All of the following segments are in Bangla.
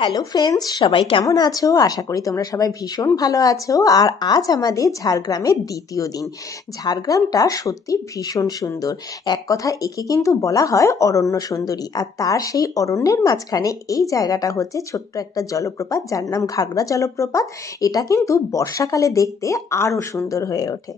হ্যালো ফ্রেন্ডস, সবাই কেমন আছো? আশা করি তোমরা সবাই ভীষণ ভালো আছো। আর আজ আমাদের ঝাড়গ্রামের দ্বিতীয় দিন। ঝাড়গ্রামটা সত্যি ভীষণ সুন্দর। এক কথা একে কিন্তু বলা হয় অরণ্য সুন্দরী। আর তার সেই অরণ্যের মাঝখানে এই জায়গাটা হচ্ছে ছোট্ট একটা জলপ্রপাত, যার নাম ঘাগড়া জলপ্রপাত। এটা কিন্তু বর্ষাকালে দেখতে আরও সুন্দর হয়ে ওঠে।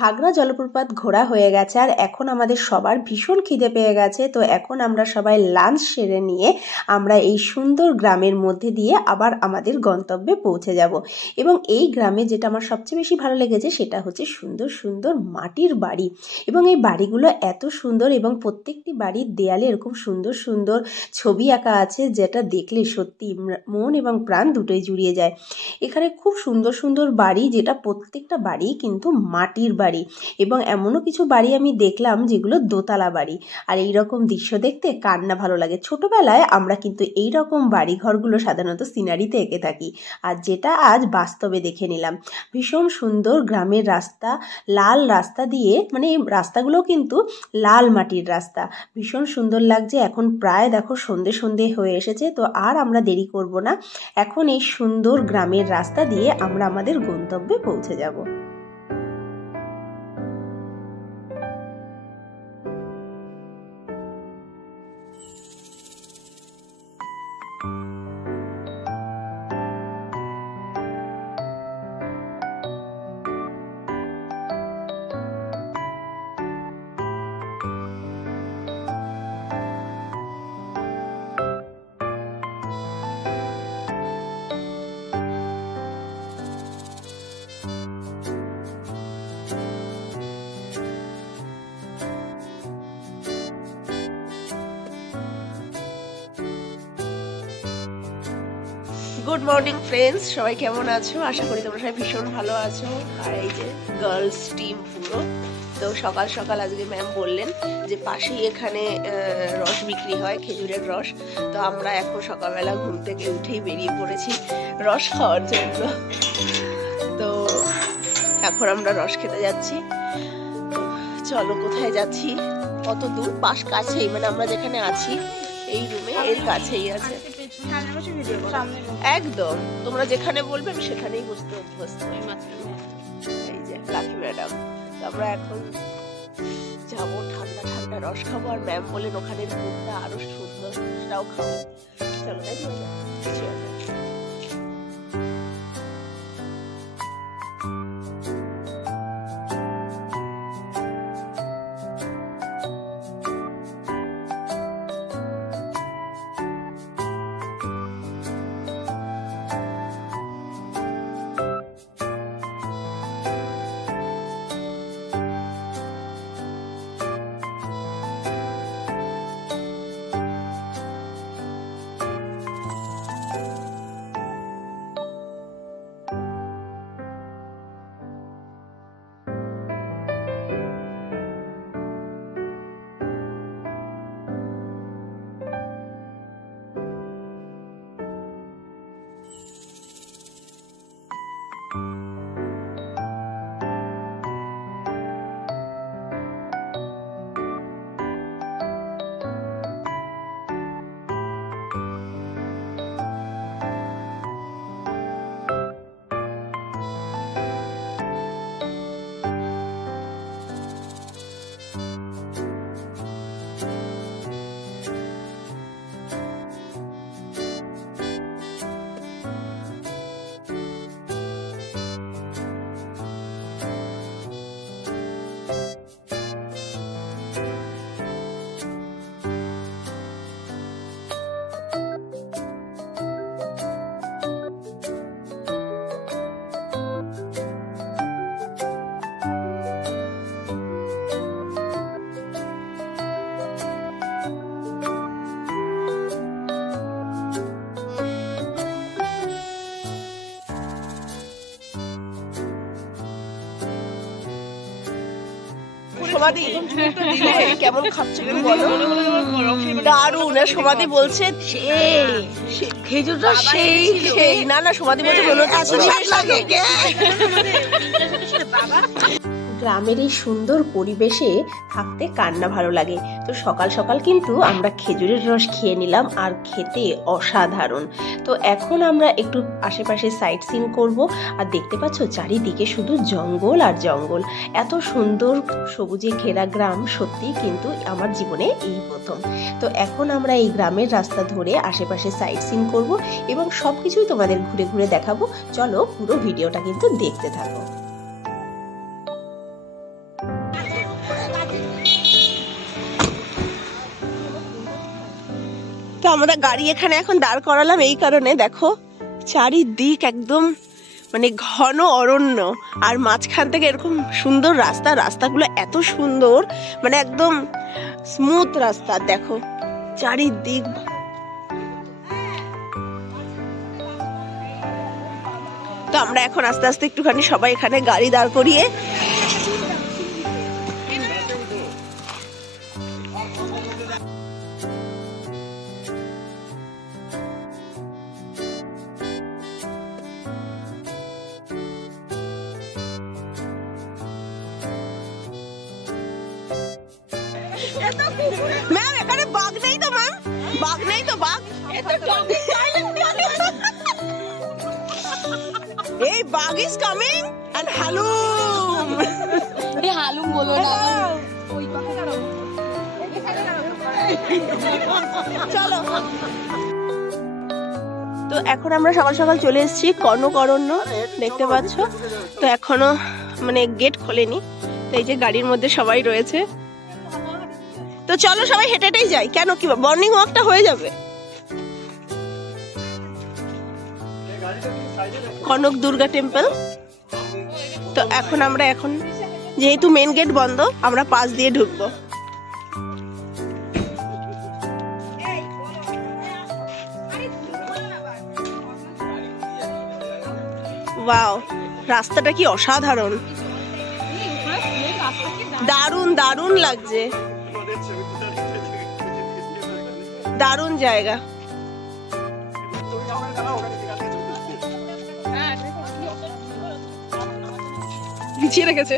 ঘাগড়া জলপ্রপাত ঘোরা হয়ে গেছে আর এখন আমাদের সবার ভীষণ খিদে পেয়ে গেছে। তো এখন আমরা সবাই লাঞ্চ সেরে নিয়ে আমরা এই সুন্দর গ্রামের মধ্যে দিয়ে আবার আমাদের গন্তব্যে পৌঁছে যাব। এবং এই গ্রামে যেটা আমার সবচেয়ে বেশি ভালো লেগেছে সেটা হচ্ছে সুন্দর সুন্দর মাটির বাড়ি। এবং এই বাড়িগুলো এত সুন্দর এবং প্রত্যেকটি বাড়ির দেয়ালে এরকম সুন্দর সুন্দর ছবি আঁকা আছে, যেটা দেখলে সত্যি মন এবং প্রাণ দুটোই জুড়িয়ে যায়। এখানে খুব সুন্দর সুন্দর বাড়ি, যেটা প্রত্যেকটা বাড়ি কিন্তু মাটির বাড়ি। এবং এমনও কিছু বাড়ি আমি দেখলাম যেগুলো দোতলা বাড়ি। আর এই রকম দৃশ্য দেখতে কার না ভালো লাগে। ছোটবেলায় আমরা কিন্তু এই রকম বাড়ি ঘরগুলো সাধারণত সিনারিতে এঁকে থাকি, আর যেটা আজ বাস্তবে দেখে নিলাম। ভীষণ সুন্দর গ্রামের রাস্তা, লাল রাস্তা দিয়ে, মানে এই রাস্তাগুলো কিন্তু লাল মাটির রাস্তা, ভীষণ সুন্দর লাগছে। এখন প্রায় দেখো সন্ধে সন্ধে হয়ে এসেছে। তো আর আমরা দেরি করব না, এখন এই সুন্দর গ্রামের রাস্তা দিয়ে আমরা আমাদের গন্তব্যে পৌঁছে যাব। গুড মর্নিং ফ্রেন্ডস, সবাই কেমন আছো? আশা করি তোমরা সবাই ভীষণ ভালো আছো। আর এই যে গার্লস টিম পুরো। তো সকাল সকাল আজকে ম্যাম বললেন যে পাশেই এখানে রস বিক্রি হয়, খেজুরের রস। তো আমরা এখন সকালবেলা ঘুম থেকে উঠেই বেরিয়ে পড়েছি রস খাওয়ার জন্য। তো এখন আমরা রস খেতে যাচ্ছি। চলো, কোথায় যাচ্ছি? কত দূর? পাশ কাছেই, মানে আমরা যেখানে আছি এই রুমে এর কাছেই আছে একদম। তোমরা যেখানে বলবে আমি সেখানেই বসতে অভ্যস্ত। এই যে লাকি ম্যাডাম। আমরা এখন যাবো, ঠান্ডা ঠান্ডা রস খাবো। আর ম্যাম বলেন ওখানের মুখটা আরো সুন্দর, সেটাও খাবো। চলো, তাই কিছু আছে। সমাধি কেমন খাচ্ছে বলো? দারুণ। সমাধি বলছে খেজুরটা সেই সেই। না না, সমাধি বলছে মনে হচ্ছে গ্রামের এই সুন্দর পরিবেশে থাকতে কার না ভালো লাগে। তো সকাল সকাল কিন্তু আমরা খেজুরের রস খেয়ে নিলাম, আর খেতে অসাধারণ। তো এখন আমরা একটু আশেপাশে সাইট সিন করবো। আর দেখতে পাচ্ছ চারিদিকে শুধু জঙ্গল আর জঙ্গল। এত সুন্দর সবুজে ঘেরা গ্রাম সত্যি কিন্তু আমার জীবনে এই প্রথম। তো এখন আমরা এই গ্রামের রাস্তা ধরে আশেপাশে সাইট সিন করবো এবং সবকিছুই তোমাদের ঘুরে ঘুরে দেখাবো। চলো পুরো ভিডিওটা কিন্তু দেখতে থাকো। তো আমরা গাড়ি এখানে এখন দাঁড় করালাম এই কারণে, দেখো চারিদিক একদম মানে ঘন অরণ্য, আর মাঝখান থেকে এরকম সুন্দর রাস্তা। রাস্তাগুলো এত সুন্দর, মানে একদম স্মুথ রাস্তা। দেখো চারিদিক। তো আমরা এখন আস্তে আস্তে একটুখানি সবাই এখানে গাড়ি দাঁড় করিয়ে ম্যাম এখানে বাঘ নেই তো? ম্যাম বাঘ নেই তো? বাঘ এই বাঘ ইজ কামিং এন্ড হালুম। এই হালুম বলো না, চলো। তো এখন আমরা সকাল সকাল চলে এসেছি কনক অরণ্য, দেখতে পাচ্ছ। তো এখনো মানে গেট খোলেনি, তো এই যে গাড়ির মধ্যে সবাই রয়েছে। তো চলো সবাই হেঁটে হেঁটেই যাই, কেন কি মর্নিং ওয়াকটা হয়ে যাবে। কনক দুর্গা টেম্পল। তো এখন আমরা যেহেতু মেন গেট বন্ধ, আমরা পাশ দিয়ে ঢুকবো। ওয়াও, রাস্তাটা কি অসাধারণ, দারুণ দারুণ লাগছে, দারুণ জায়গা। পিছিয়ে রেখেছে।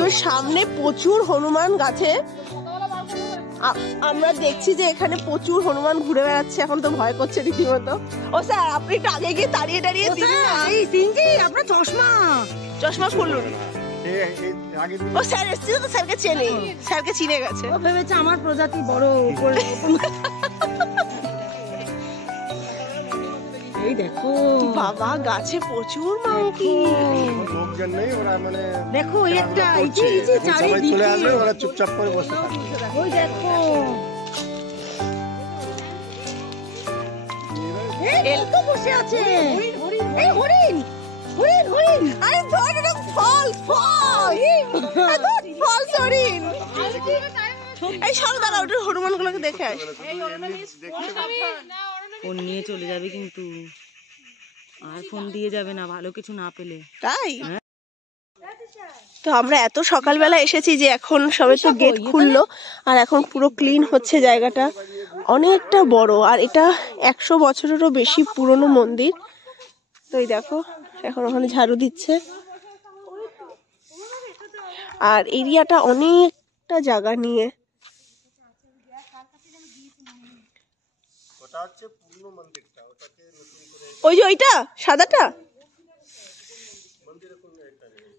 তো সামনে প্রচুর হনুমান গাছে, আমরা দেখছি যে এখানে প্রচুর হনুমান ঘুরে বেড়াচ্ছে। এখন তো ভয় করছে রীতিমতো। ও স্যার, আপনি একটু আগে গিয়ে দাঁড়িয়ে দাঁড়িয়ে আপনার চশমা খুলুন। ও স্যার এসছে তো, স্যারকে চেনে, স্যারকে চিনে গেছে। ও ভেবেছে আমার প্রজাতি বড়। এই দেখো বাবা, গাছে প্রচুর মাংকি। দেখো একটা চুপচাপ করে বসে থাকে। ওই দেখো বসে আছে হরিণ। আরে ধর, এটা ফলস হরিণ। এই সরো, দাঁড়াও, ওটা হনুমান গুলোকে দেখে আস। ফোন নিয়ে চলে যাবে কিন্তু, আর ফোন দিয়ে যাবে না ভালো কিছু না পেলে। তাই তো আমরা এত সকালবেলা এসেছি যে এখন সবে তো গেট খুললো, আর এখন পুরো ক্লিন হচ্ছে জায়গাটা। অনেকটা বড়, আর এটা 100 বছরেরও বেশি পুরনো মন্দির। তো এই দেখো এখন ওখানে ঝাড়ু দিচ্ছে। আর এরিয়াটা অনেকটা জায়গা নিয়ে। ওই যে ওইটা সাদাটা,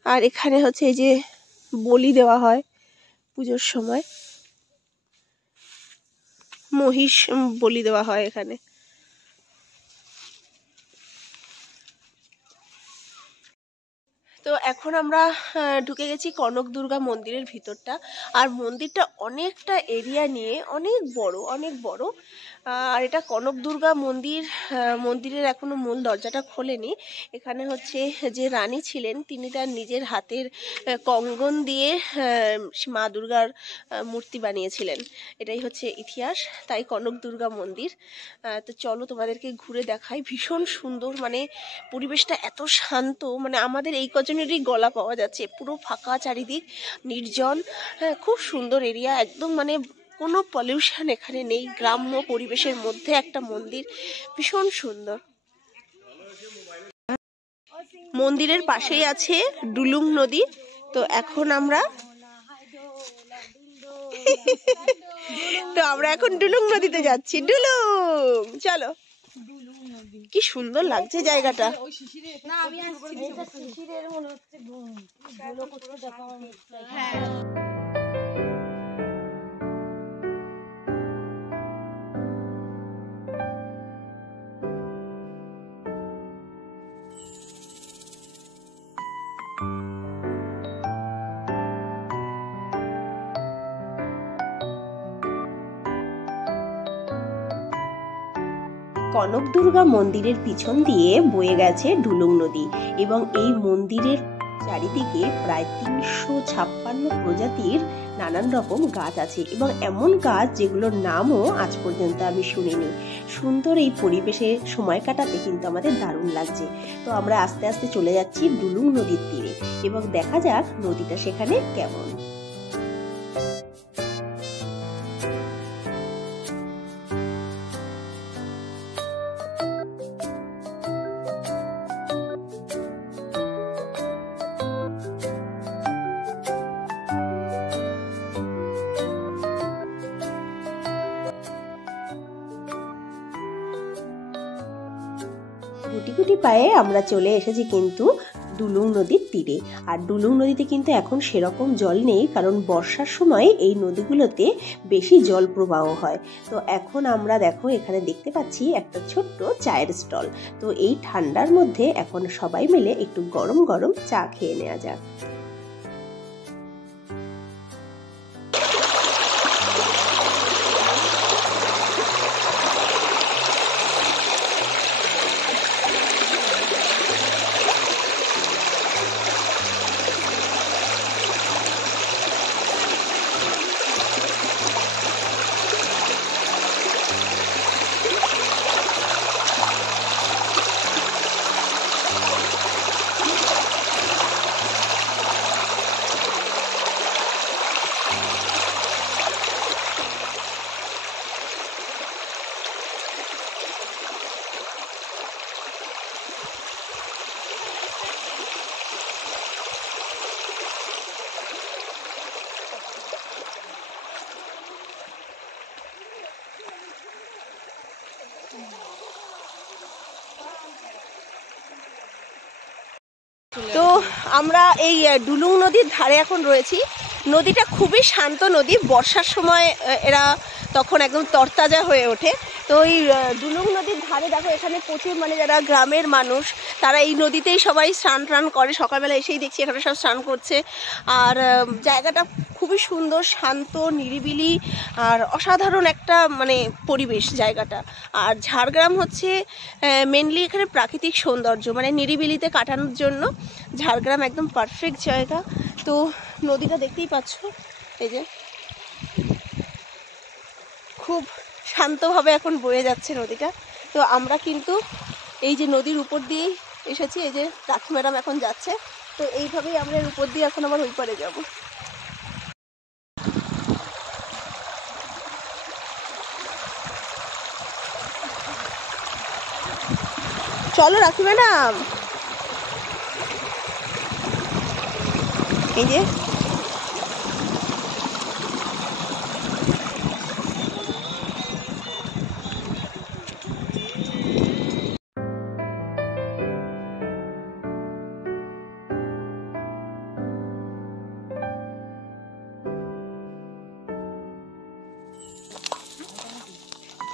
আর এখানে হচ্ছে এই যে বলি দেওয়া হয় পুজোর সময়, মহিষ বলি দেওয়া হয় এখানে। তো এখন আমরা ঢুকে গেছি কনক দুর্গা মন্দিরের ভিতরটা। আর মন্দিরটা অনেকটা এরিয়া নিয়ে, অনেক বড়। আর এটা কনক দুর্গা মন্দির। মন্দিরের এখনো মূল দরজাটা খোলেনি। এখানে হচ্ছে যে রানী ছিলেন তিনি তার নিজের হাতের কঙ্গন দিয়ে মা দুর্গার মূর্তি বানিয়েছিলেন, এটাই হচ্ছে ইতিহাস, তাই কনক দুর্গা মন্দির। তো চলো তোমাদেরকে ঘুরে দেখাই। ভীষণ সুন্দর, মানে পরিবেশটা এত শান্ত, মানে আমাদের এই কজনেরই গলা পাওয়া যাচ্ছে, পুরো ফাঁকা চারিদিক, নির্জন। হ্যাঁ, খুব সুন্দর এরিয়া একদম, মানে কোনো পলিউশন এখানে নেই, গ্রাম্য পরিবেশের মধ্যে একটা মন্দির, ভীষণ সুন্দর। মন্দিরের পাশেই আছে ডুলুং নদী। তো এখন আমরা এখন ডুলুং নদীতে যাচ্ছি। ডুলুং, চলো। কি সুন্দর লাগছে জায়গাটা। কনক দুর্গা মন্দিরের পিছন দিয়ে বয়ে গেছে ডুলুং নদী এবং এই মন্দিরের চারিদিকে প্রায় 356 প্রজাতির নানান রকম গাছ আছে এবং এমন গাছ যেগুলোর নামও আজ পর্যন্ত আমি শুনিনি। সুন্দর এই পরিবেশে সময় কাটাতে কিন্তু আমাদের দারুণ লাগছে। তো আমরা আস্তে আস্তে চলে যাচ্ছি ডুলুং নদীর তীরে এবং দেখা যাক নদীটা সেখানে কেমন। গুটি গুটি পায়ে আমরা চলে এসেছি কিন্তু ডুলুং নদীর তীরে। আর ডুলুং নদীতে কিন্তু এখন সেরকম জল নেই, কারণ বর্ষার সময় এই নদীগুলোতে বেশি জল প্রবাহ হয়। তো এখন আমরা দেখো এখানে দেখতে পাচ্ছি একটা ছোট্ট চায়ের স্টল। তো এই ঠান্ডার মধ্যে এখন সবাই মিলে একটু গরম গরম চা খেয়ে নেওয়া যাক। তো আমরা এই ডুলুং নদীর ধারে এখন রয়েছি। নদীটা খুবই শান্ত নদী, বর্ষার সময় এরা তখন একদম তরতাজা হয়ে ওঠে। তো এই ডুলুং নদীর ধারে দেখো এখানে প্রচুর, মানে যারা গ্রামের মানুষ তারা এই নদীতেই সবাই স্নান টান করে। সকালবেলা এসেই দেখছি এখানে সব স্নান করছে। আর জায়গাটা খুবই সুন্দর, শান্ত, নিরিবিলি আর অসাধারণ একটা মানে পরিবেশ জায়গাটা। আর ঝাড়গ্রাম হচ্ছে মেনলি এখানে প্রাকৃতিক সৌন্দর্য, মানে নিরিবিলিতে কাটানোর জন্য ঝাড়গ্রাম একদম পারফেক্ট জায়গা। তো নদীটা দেখতেই পাচ্ছ, এই যে খুব শান্তভাবে এখন বয়ে যাচ্ছে নদীটা। তো আমরা কিন্তু এই যে নদীর উপর দিয়েই এসেছি, এই যে রাখি ম্যাডাম এখন যাচ্ছে। তো এইভাবেই আমরা এর উপর দিয়ে এখন আবার ওই পারে যাবো। চলো রাখি ম্যাডাম। এই যে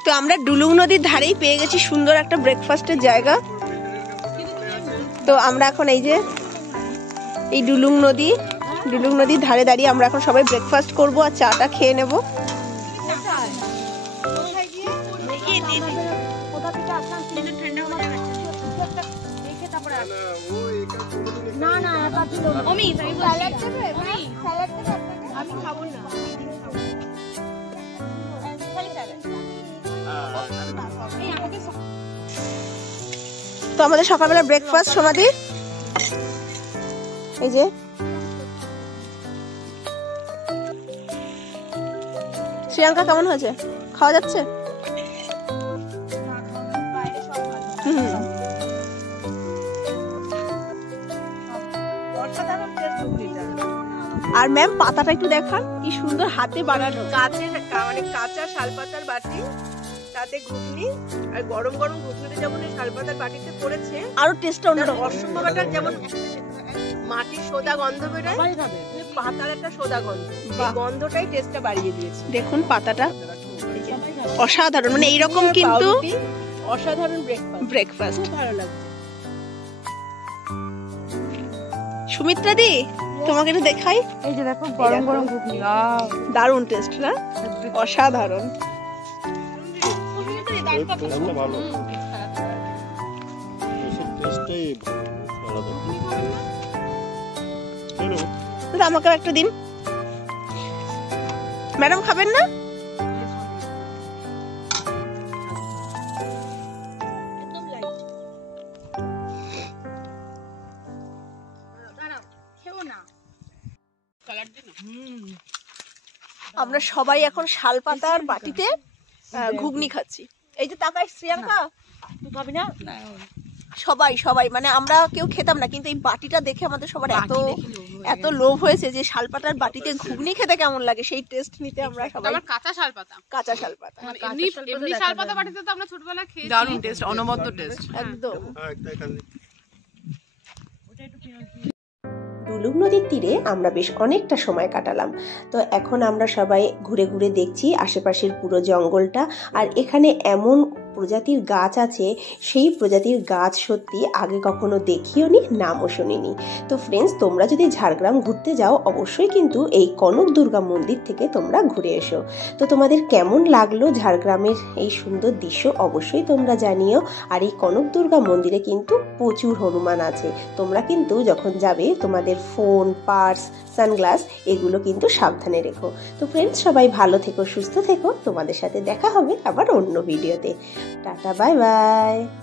তো আমরা ডুলুং নদীর ধারেই পেয়ে গেছি সুন্দর একটা ব্রেকফাস্টের জায়গা। তো আমরা এখন এই যে এই ডুলুং নদীর ধারে দাঁড়িয়ে আমরা এখন সবাই ব্রেকফাস্ট করব আর চাটা খেয়ে নেব। তো আমাদের সকালবেলা ব্রেকফাস্ট সমাধি এই যে শ্রীলঙ্কা কেমন হয়েছে? খাওয়া যাচ্ছে? আর ম্যাম পাতাটা একটু দেখান, কি সুন্দর হাতে বানানো, কাঁচের মানে কাঁচা শালপাতার বাটি, তাতে ঘুগনি আর গরম গরম ঘুগনিতে যেমন শালপাতার বাটিতে পড়েছে আরো টেস্টটা অন্যরকম। অসম্ভবটা যেমন মাটির সোদা গন্ধ বেরোয়, পাতার একটা সোদা গন্ধ, এই গন্ধটাই টেস্টটা বাড়িয়ে দিয়েছে। দেখুন পাতাটা অসাধারণ, মানে এইরকম কিন্তু অসাধারণ ব্রেকফাস্ট ভালো লাগছে। সুমিত্রা দি তোমাকে একটু দেখাই, এই যে দেখো গরম গরম ঘুগনি, দারুণ টেস্ট না? অসাধারণ। আমাকে একটা দিন। ম্যাডাম খাবেন না? আমরা সবাই এখন শালপাতার বাটিতে ঘুগনি খাচ্ছি। এই যে তাকাই শ্রিয়াঙ্কা, খাবি না? সবাই মানে আমরা কেউ খেতাম না, কিন্তু এই বাটিটা দেখে আমাদের সবার এত লোভ হয়েছে যে শালপাতার বাটিতে ঘুগনি খেতে কেমন লাগে সেই টেস্ট নিতে আমরা সবাই। কাঁচা শালপাতা এমনি শালপাতা বাটিতে তো আমরা ছোটবেলায় খেয়েছি, দারুণ টেস্ট, অনবদ্য টেস্ট একদম। ডুলুং নদীর তীরে আমরা বেশ অনেকটা সময় কাটালাম। তো এখন আমরা সবাই ঘুরে ঘুরে দেখছি আশেপাশের পুরো জঙ্গলটা, আর এখানে এমন প্রজাতির গাছ আছে, সেই প্রজাতির গাছ সত্যি আগে কখনো দেখিও নি, নামও শুনিনি। তো ফ্রেন্ডস, তোমরা যদি ঝাড়গ্রাম ঘুরতে যাও অবশ্যই কিন্তু এই কনক দুর্গা মন্দির থেকে তোমরা ঘুরে এসো। তো তোমাদের কেমন লাগলো ঝাড়গ্রামের এই সুন্দর দৃশ্য অবশ্যই তোমরা জানিও। আর এই কনক দুর্গা মন্দিরে কিন্তু প্রচুর হনুমান আছে, তোমরা কিন্তু যখন যাবে তোমাদের ফোন, পার্স, সানগ্লাস এগুলো কিন্তু সাবধানে রেখো। তো ফ্রেন্ডস, সবাই ভালো থেকো, সুস্থ থেকো, তোমাদের সাথে দেখা হবে আবার অন্য ভিডিওতে। Tata, bye bye.